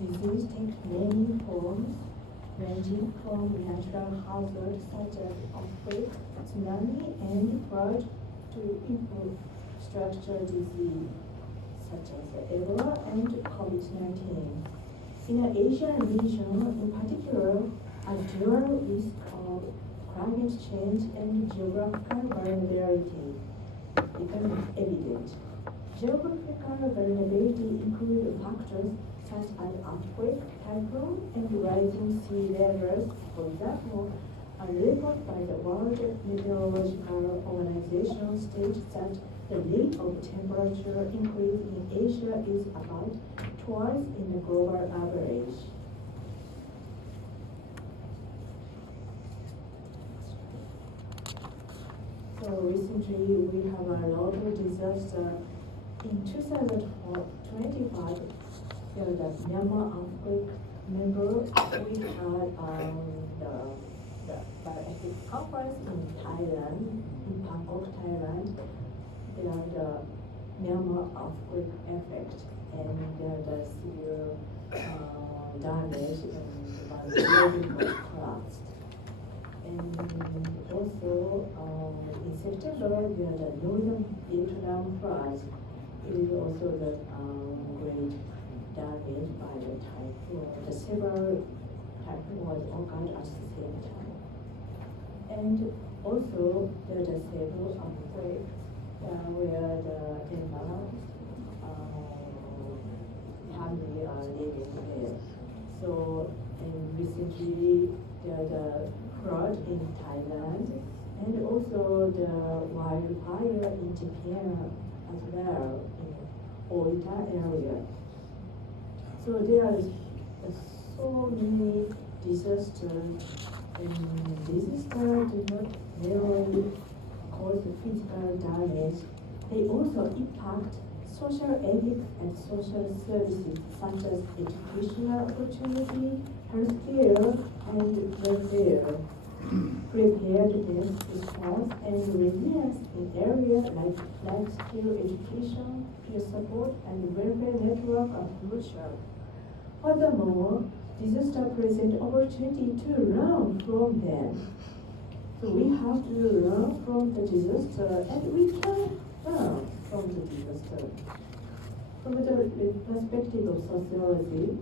disease takes many forms, ranging from natural hazards such as earthquake, tsunami, and flood to infrastructure disease such as Ebola and COVID-19. In the Asian region, in particular, a dual risk of climate change and geographical vulnerability become evident. Geographical vulnerability includes factors such as earthquake, typhoon, and rising sea levels. For example, a report by the World Meteorological Organization states that the rate of temperature increase in Asia is about twice in the global average. So recently we have a lot of disaster. In 2025, there was the Myanmar earthquake. Remember, we had the bioethics conference in Thailand, in Bangkok, Thailand. There are the Myanmar earthquake effect and the severe damage and the building was collapsed. And also in September, there are the northern Vietnam floods. It is also the great damage by the typhoon. The several typhoon was occurred at the same time. And also there are the several earthquakes where the environment family are living there. So and recently there are the flood in Thailand and also the wildfire in Japan as well in Oita area. So there are so many disasters, and disasters do not merely cause physical damage, they also impact social ethics and social services such as educational opportunity, healthcare, and welfare. Preparedness, response, and resilience in areas like life skill education, peer support, and welfare network are crucial. Furthermore, disaster present opportunity to learn from them. So we have to learn from the disaster, and we can learn from the disaster. From the perspective of sociology,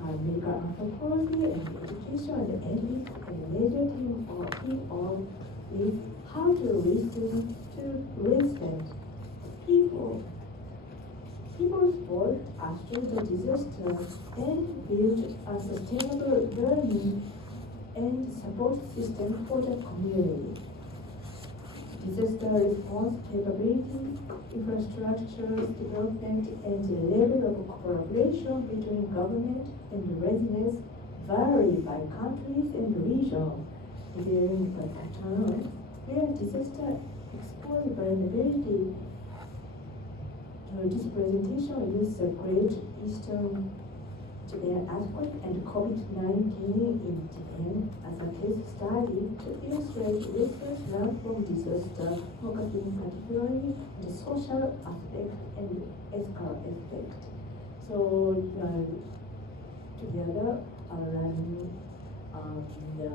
medical anthropology, and education and ethics, and the major theme is how to listen to respect people. People's voice after the disaster and build a sustainable learning and support system for the community. Disaster response capability, infrastructure development, and the level of cooperation between government and residents vary by countries and regions. During the times where disaster exposed vulnerability, this presentation uses the Great Eastern Japan earthquake and COVID-19 in Japan as a case study to illustrate lessons learned from disaster, focusing particularly on the social aspect and ethical aspect. So together, learning the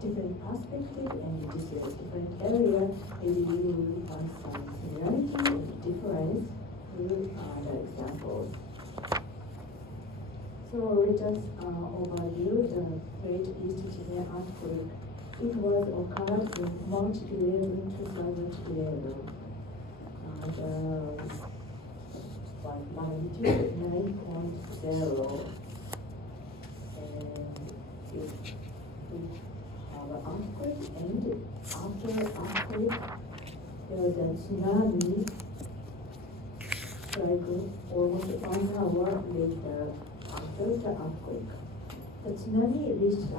different perspective and this different area, maybe we will find some similarity and difference through the examples. So let us overview the Great East Japan earthquake. It was occurred in March 11, 2011. The magnitude 9.0. And we have an earthquake, and after earthquake, there was a tsunami. Like almost 1 hour later after the earthquake. The tsunami reached a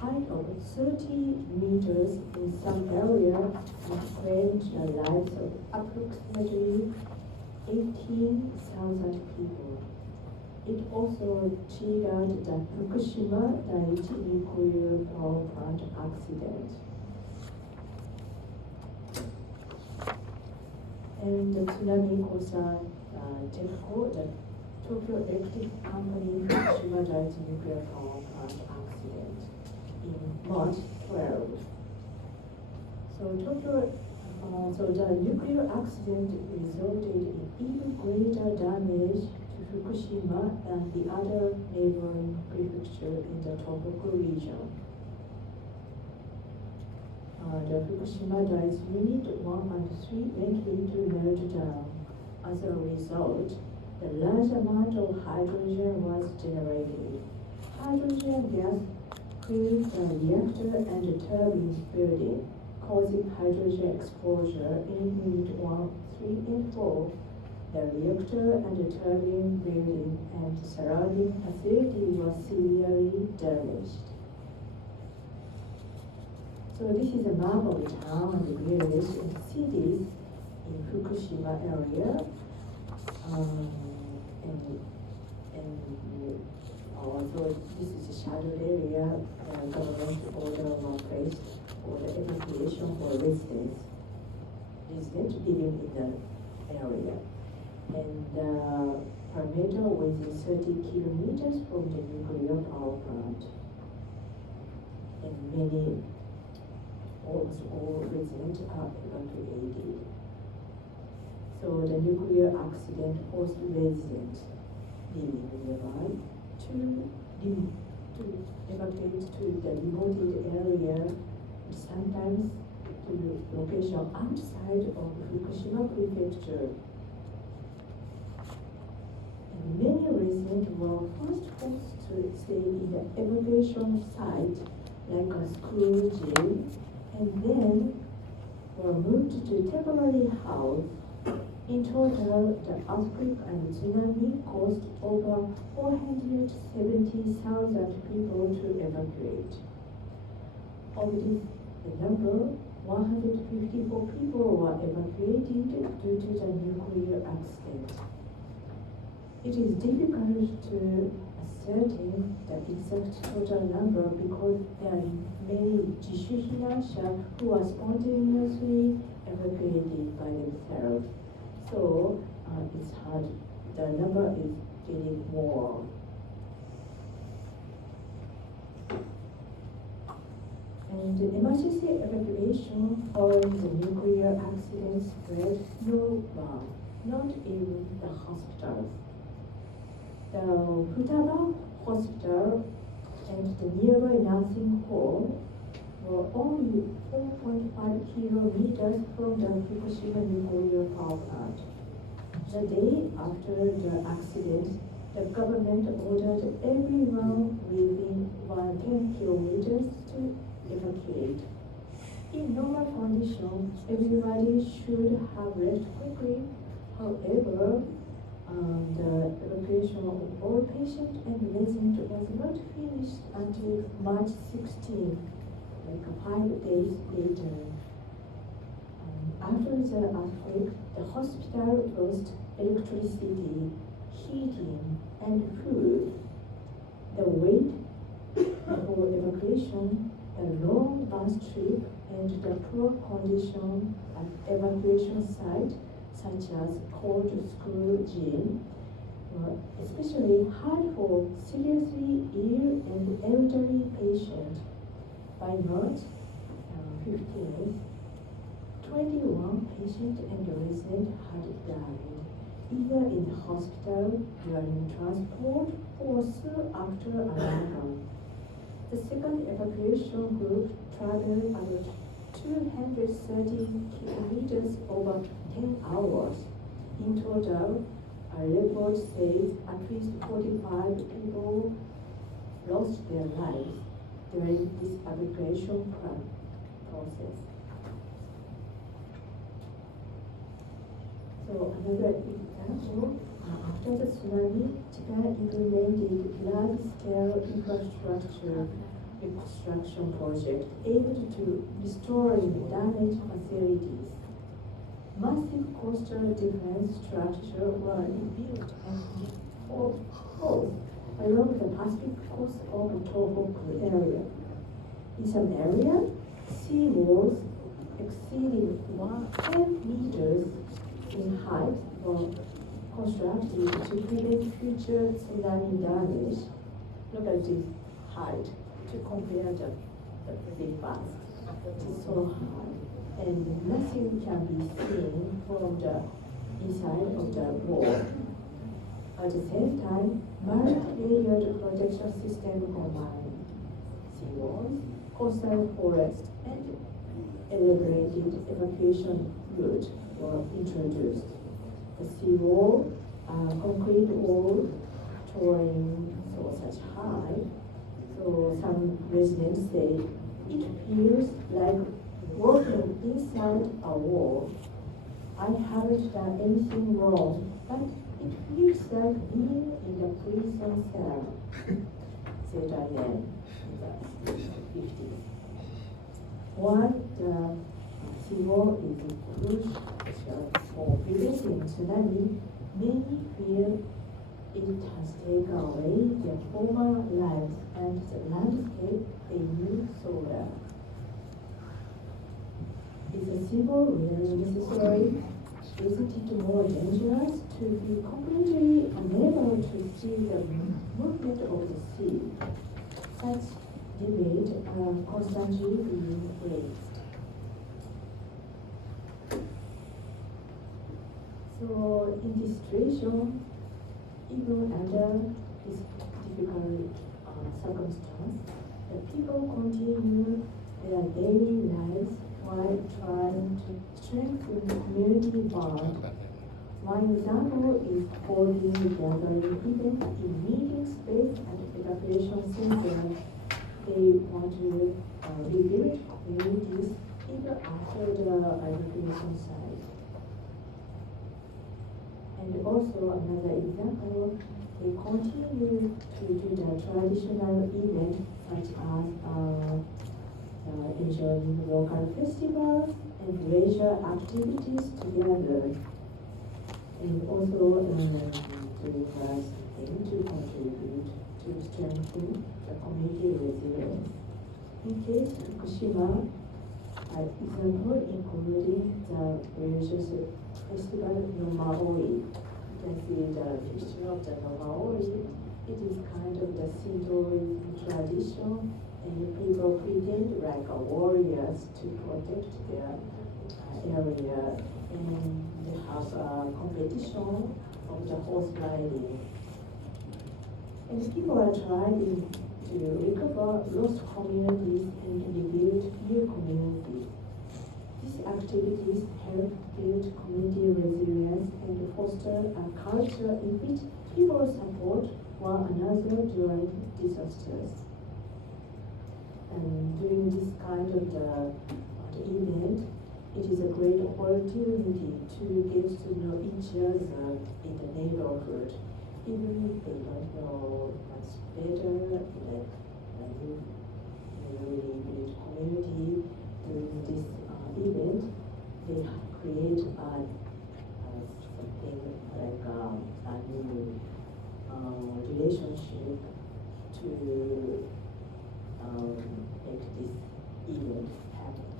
height of 30 meters in some areas and claimed the lives of approximately 18,000 people. It also triggered the Fukushima Daiichi nuclear power plant accident. And the tsunami caused TEPCO, the Tokyo Electric Company Fukushima Fukushima Daiichi nuclear power plant accident in March 12. So the nuclear accident resulted in even greater damage to Fukushima and the other neighboring prefecture in the Tohoku region. The Fukushima Daiichi Unit 1 and 3 went into meltdown. As a result, a large amount of hydrogen was generated. Hydrogen gas filled the reactor and the turbine building, causing hydrogen exposure in Unit 1, 3, and 4. The reactor and the turbine building and the surrounding facility was severely damaged. So this is a map of the town and the village and cities in Fukushima area. Also this is a shadowed area. Government order was placed for the evacuation for residents living in the area. And perimeter within 30 kilometers from the nuclear power plant. And almost all residents are evacuated. So the nuclear accident forced residents living nearby to evacuate to the remote area, sometimes to location outside of Fukushima prefecture. And many residents were first forced to stay in the evacuation site, like a school gym, and then were moved to temporary house. In total, the earthquake and tsunami caused over 470,000 people to evacuate. Of this number, 154 people were evacuated due to the nuclear accident. It is difficult to ascertain the exact total number because there are many Jishuhinasha who are spontaneously evacuated by themselves. So it's hard, the number is getting more. And the emergency evacuation following the nuclear accident spread nowhere, not even the hospitals. The Futaba Hospital and the nearby nursing home were only 4.5 kilometers from the Fukushima nuclear power plant. The day after the accident, the government ordered everyone within 10 kilometers to evacuate. In normal conditions, everybody should have left quickly. However, the evacuation of all patients and residents was not finished until March 16, like 5 days later. After the earthquake, the hospital lost electricity, heating, and food. The wait for evacuation, the long bus trip, and the poor condition at evacuation site, such as cold school gym, were especially hard for seriously ill and elderly patients. By March 15th, 21 patients and residents had died, either in the hospital, during transport, or soon after arrival. The second evacuation group traveled about 230 kilometers over 10 hours. In total, a report says at least 45 people lost their lives during this evacuation process. So another example, after the tsunami, Japan implemented large-scale infrastructure reconstruction project aimed to restoring damaged facilities. Massive coastal defense structures were built and reinforced along the Pacific coast of the Tohoku area. In some areas, sea walls exceeding 10 meters in height were constructed to prevent future tsunami damage. look at this height to compare the bars. It is so high, and nothing can be seen from the inside of the wall. At the same time, multi-layered protection system combine seawalls, coastal forest, and elaborated evacuation route were introduced. The seawall, concrete wall, touring so such high, so some residents say it feels like walking inside a wall. I haven't done anything wrong, but it feels like being in a prison cell, said Diane in the 50s. While the seawall is crucial for preventing tsunami, many fear it has taken away their former lives and the landscape they knew so well. Is a seawall really necessary? Isn't it more dangerous to be completely unable to see the movement of the sea? Such debate are constantly being raised. So in this situation, even under this difficult circumstance, the people continue their daily lives while trying to strengthen community bond. One example is holding gathering events in meeting space and evacuation center. They want to rebuild communities even after the evacuation site. And also another example, they continue to do the traditional events such as enjoying local festivals and leisure activities together. And also doing something to contribute to strengthen the community resilience. In case Fukushima, an example including the religious festival no Maori. You can see the picture of the no Maori. It is kind of the Shintoism tradition, and people pretend like warriors to protect their area, and they have a competition of the horse riding. And people are trying to recover lost communities and rebuild new communities. These activities help build community resilience and foster a culture in which people support one another during disasters. And during this kind of the event, it is a great opportunity to get to know each other in the neighborhood, even if they don't know much better, like really good community. During this event, they create something like a new relationship to make this event happen.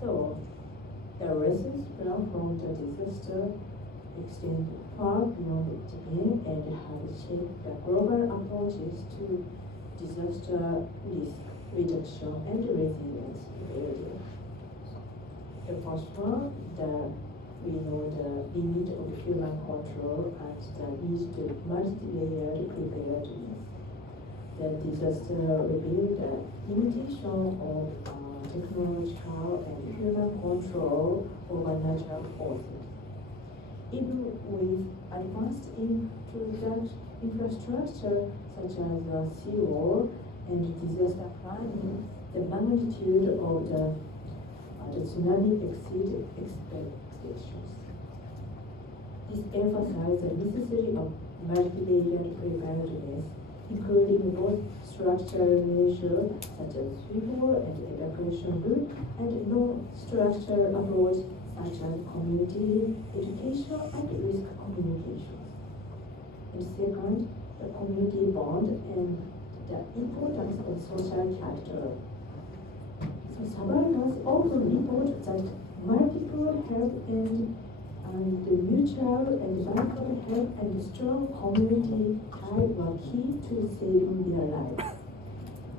So, the lessons learned from the disaster extend far beyond Japan and have shaped the global approaches to disaster risk reduction and resilience building. The first one, we know the limit of human control and the need to multi-layered preparedness. The disaster revealed the limitation of technological and human control over natural forces. Even with advanced infrastructure such as seawall and disaster planning, the magnitude of the tsunami exceeded expectations. This emphasized the necessity of multi-layered preparedness, including both structural measures such as seawall and evacuation route, and non-structural approach such as community education and risk communication. And second, the community bond and the importance of social capital. So survivors often report that multiple help and And the mutual and bilateral help and strong community ties were key to saving their lives.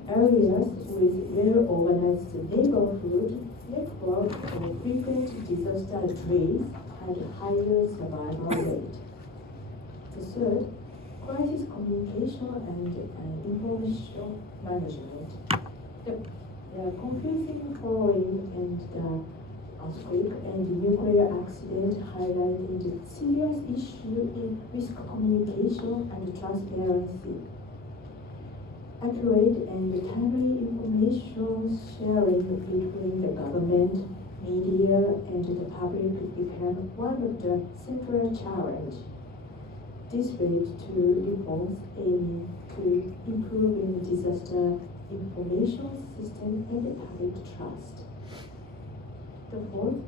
Areas with well-organized neighborhood network or frequent disaster drills had a higher survival rate. The third, crisis communication and information management. The confusing following and the earthquake and nuclear accident highlighted the serious issue in risk communication and transparency. Accurate and timely information sharing between the government, media, and the public became one of the central challenges. This led to reforms aiming to improving disaster information system and public trust. The fourth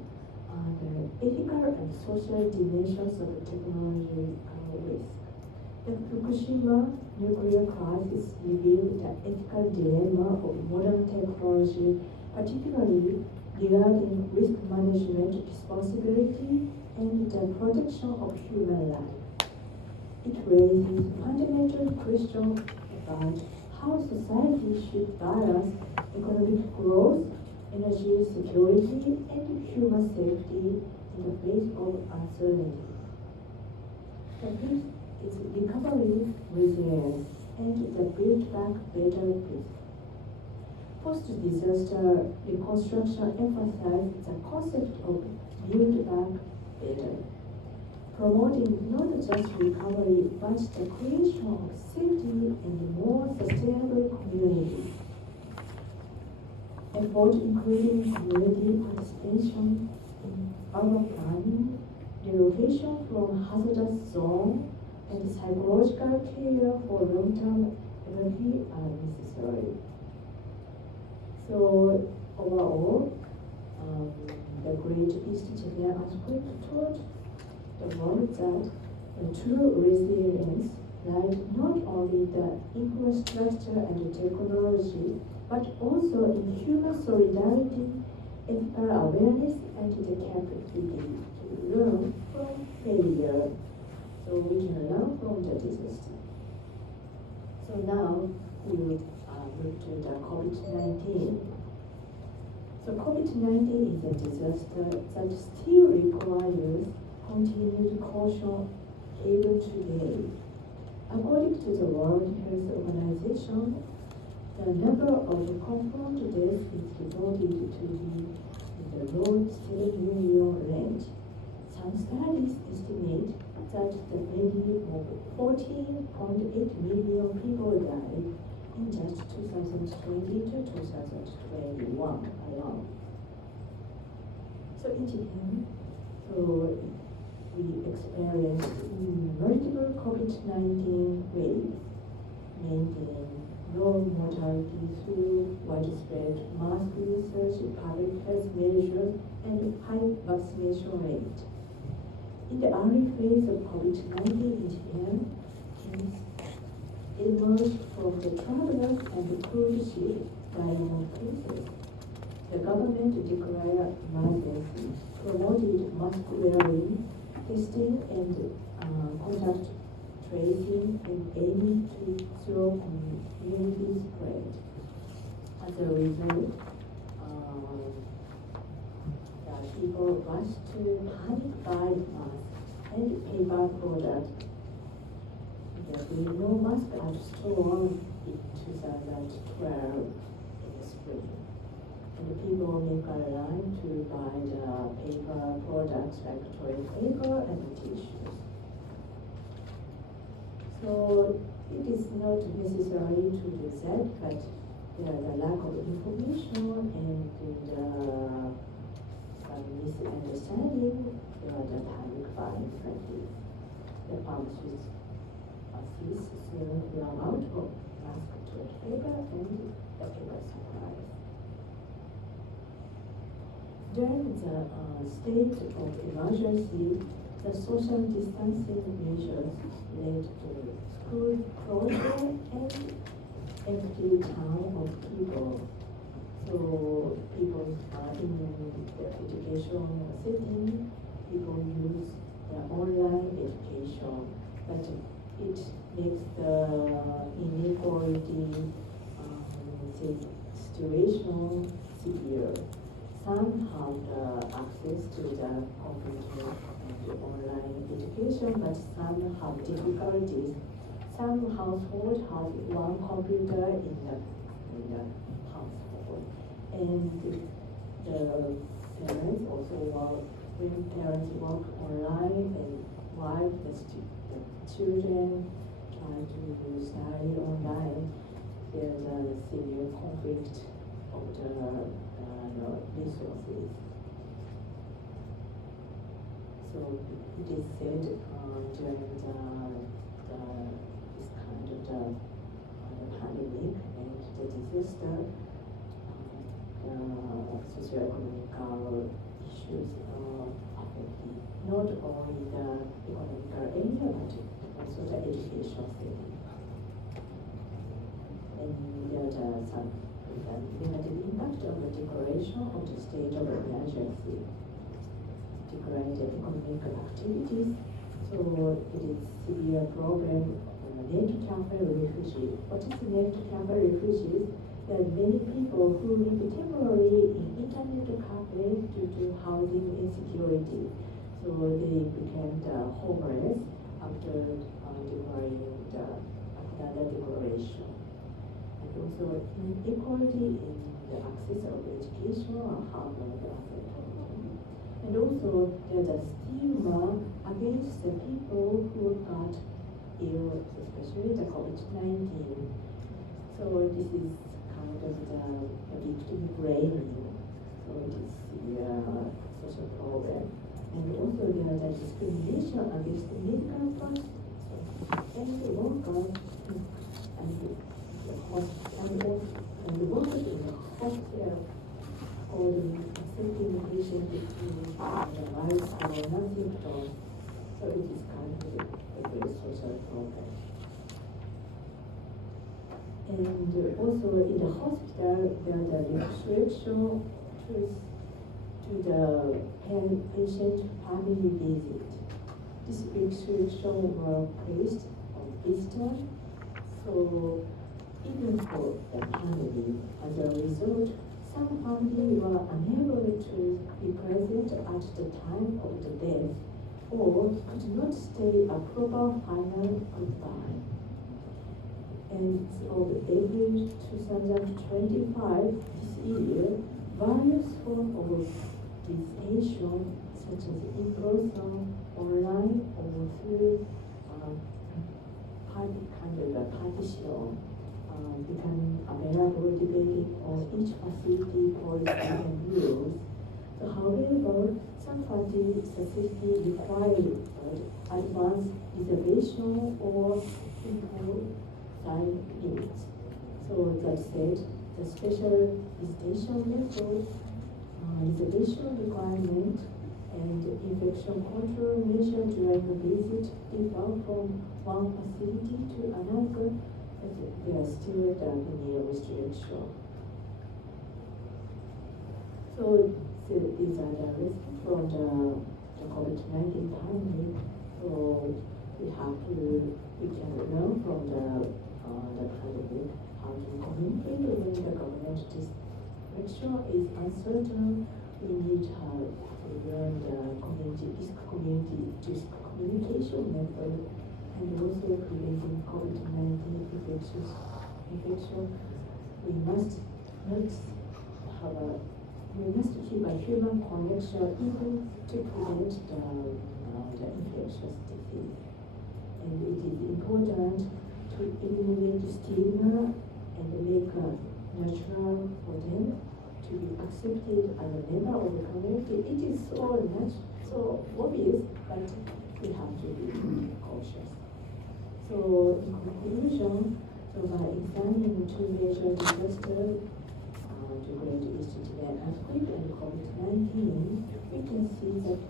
are the ethical and social dimensions of technology risk. The Fukushima nuclear crisis revealed the ethical dilemma of modern technology, particularly regarding risk management responsibility and the protection of human life. It raises fundamental questions about how society should balance economic growth, energy security, and human safety in the face of uncertainty. The fifth is recovery, resilience, and the build back better peace. Post-disaster reconstruction emphasizes the concept of build back better, promoting not just recovery but the creation of safety and more sustainable communities. Effort including community participation in urban planning, relocation from hazardous zones, and psychological care for long-term energy are necessary. So overall, the Great East Japan earthquake taught the world that the true resilience lies not only the infrastructure and technology, but also in human solidarity, ethical awareness, and the capacity to learn from failure. So we can learn from the disaster. So now we will move to the COVID-19. So COVID-19 is a disaster that still requires continued caution even today. According to the World Health Organization, the number of confirmed deaths is reported to be in the low 7 million range. Some studies estimate that the maybe 14.8 million people died in just 2020 to 2021 alone. So in Japan, we experienced multiple COVID-19 waves, maintaining low mortality through widespread mass research, public health measures, and high vaccination rate. In the early phase of COVID-19 in Japan, cases emerged from the travelers and the cruise ship diamond cases. The government declared emergency, promoted mask wearing, testing, and contact tracing, and aiming to slow community spread. As a result, people rushed to panic buy masks and paper products. There were no masks at store in 2012 in the spring. And the people make a line to buy the paper products like toilet paper and tissues. So it is not necessary to do that, but there is a lack of information and some misunderstanding. There are the panic buying like this. The pharmacists soon run out of mask, toilet paper, and the paper supplies. During the state of emergency, the social distancing measures led to school closure and empty town of people. So people in the education setting people use the online education, but it makes the inequality situation severe. Some have the access to the computer and online education, but some have difficulties. Some households have one computer in the household, and the parents also work. When parents work online and while the children try to study online, there's a severe conflict of the resources. So it is said during this kind of the pandemic and the disaster, socio-economical issues affected not only the economic area but also the education setting. And there are some negative impact of the declaration of the state of emergency. Declaring the economic activities, so it is severe problem for net camper refugees. What is net camper refugees? There are many people who live temporarily in internet cafe due to housing insecurity. So they became homeless after declaring after the declaration. And also inequality in the access of education or housing. And also, there's a stigma against the people who got ill, especially the COVID-19. So this is kind of the victim blaming. So it is a social problem. And also, there is discrimination against the medical staff and the workers and the workers in the hospital. Or accepting the patient with the lives or nothing at all. So it is kind of a very social problem. And also in the hospital, there is a restriction to the patient family visit. This restriction were placed on visitors. So even for the family, as a result, some families were unable to be present at the time of the death or could not say a proper final goodbye. And so April 2025, this year, various forms of visitation, such as in-person, online, or through partition, become available depending on each facility policy and rules. So, however, some facilities require advance reservation or simple time limits. So that said, the special visitation method, reservation requirement, and infection control measure during the visit differ from one facility to another. There are still many restrictions. So these are the risks from the COVID-19 pandemic. So we can learn from the pandemic how to communicate when the government direction is uncertain. We need to learn the community communication method. And also preventing COVID-19 infection, we must keep a human connection even to prevent the infectious disease. And it is important to eliminate stigma and make it natural for them to be accepted as a member of the community. It is so obvious, but we have to be cautious. So in conclusion, by examining two major disasters, the Great East Tibet earthquake and COVID-19, we can see that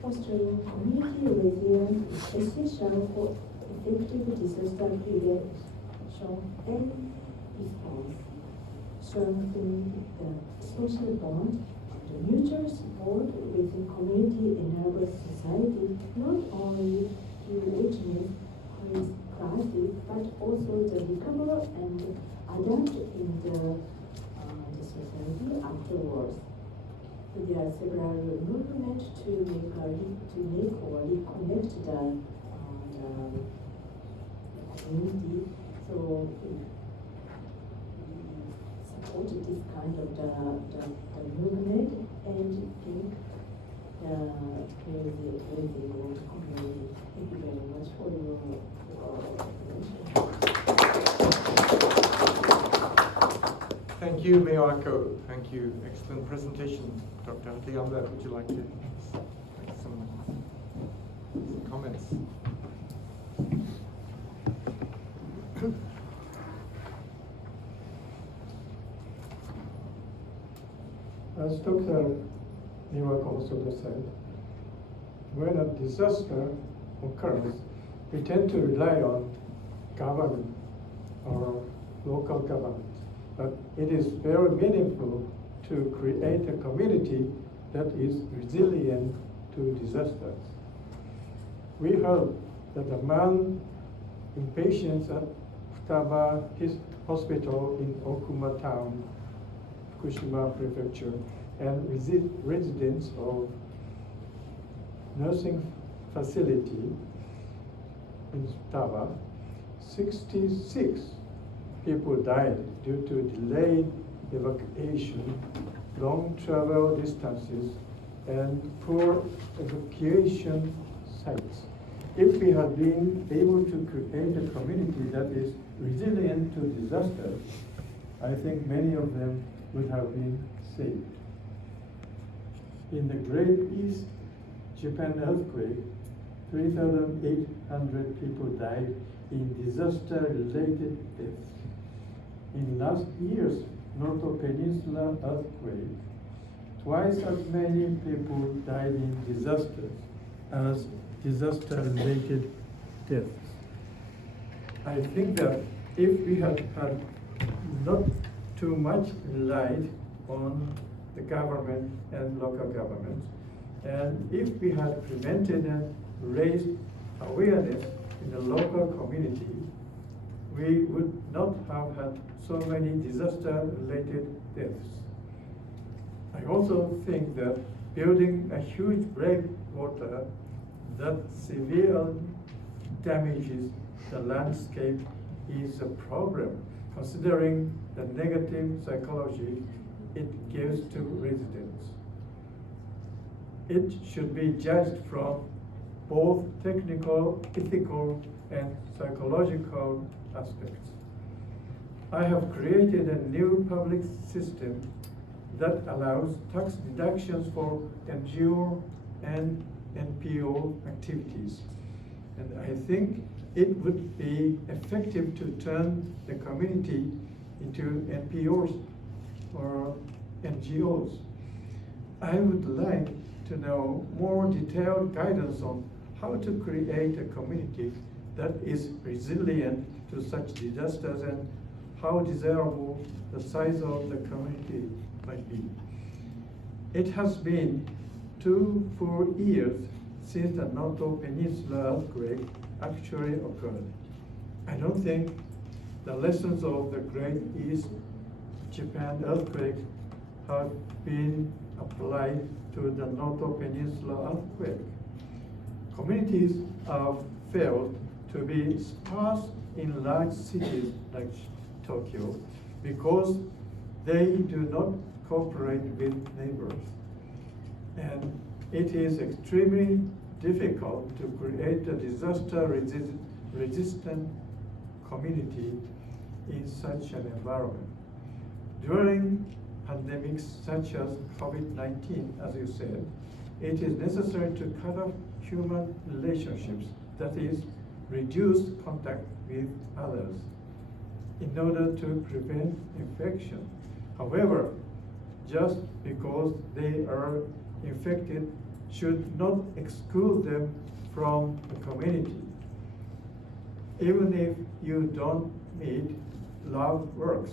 fostering community resilience is essential for effective disaster prevention and response, strengthening the social bond the mutual support within community enables society not only to witness crisis, but also to recover and adapt in the society afterwards. So there are several movements to make or reconnect the community. So we supported this kind of the movement and think the crazy old community. Thank you very much for your attention. Thank you, Miwako. Thank you. Excellent presentation. Dr. Hatayama, would you like to make some comments? As Dr. Miwako Hosoda said, when a disaster occurs, we tend to rely on government or local government. But it is very meaningful to create a community that is resilient to disasters. We heard that a man inpatients at Futaba Hospital in Okuma Town, Fukushima Prefecture, and residents of nursing facility in Futaba, 66 people died due to delayed evacuation, long travel distances, and poor evacuation sites. If we had been able to create a community that is resilient to disasters, I think many of them would have been saved. In the Great East Japan earthquake, 3,800 people died in disaster-related deaths. In last year's Noto Peninsula earthquake, twice as many people died in disasters as disaster-related deaths. I think that if we had not too much relied on the government and local governments, and if we had prevented and raised awareness in the local community, we would not have had so many disaster-related deaths. I also think that building a huge breakwater that severely damages the landscape is a problem, considering the negative psychology it gives to residents. It should be judged from both technical, ethical, and psychological aspects. I have created a new public system that allows tax deductions for NGO and NPO activities. And I think it would be effective to turn the community into NPOs or NGOs. I would like to know more detailed guidance on how to create a community that is resilient to such disasters and how desirable the size of the community might be. It has been 2 full years since the Noto Peninsula earthquake actually occurred. I don't think the lessons of the Great East Japan earthquake have been applied to the Noto Peninsula earthquake. Communities have failed to be sparse in large cities like Tokyo because they do not cooperate with neighbors. And it is extremely difficult to create a disaster-resistant community in such an environment. During pandemics such as COVID-19, as you said, it is necessary to cut off human relationships, that is, reduce contact with others in order to prevent infection. However, just because they are infected should not exclude them from the community. Even if you don't meet, love works.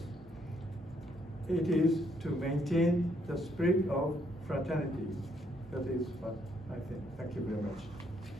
It is to maintain the spirit of fraternity. That is what I think. Thank you very much.